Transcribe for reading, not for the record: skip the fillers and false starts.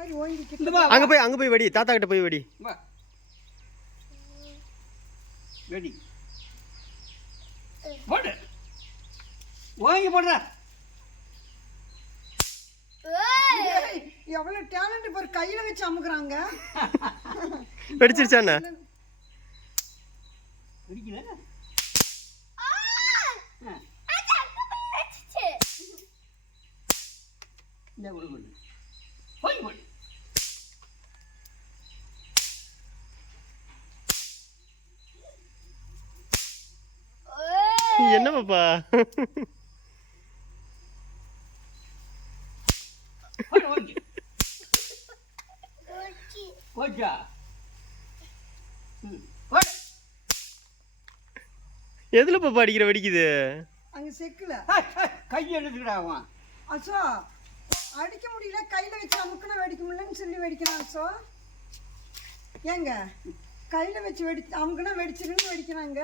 அங்க போய் வெடி, தாத்தா கிட்ட போய் வெடி. வெடி போடு, வாங்கி போடுற. எவ்வளவு டேலண்ட் பாரு, கையில வச்சு அமுக்குறாங்க. வெடிச்சிருச்சா என்ன? வெடிக்கல. இந்த குடு குடு போய் போடு. என்ன பாப்பா? எதுல பாப்பா அடிக்கிற வெடிக்குது? அங்க செக்குல கை எடுத்துக்கடா. அசோ அடிக்க முடியல, கையில வச்சு அமுக்குனா வெடிக்க முடியலன்னு சொல்லி வெடிக்கிறான். அசோ ஏங்க கையில வச்சு அமுக்குனா வெடிச்சிருன்னு வெடிக்கிறாங்க.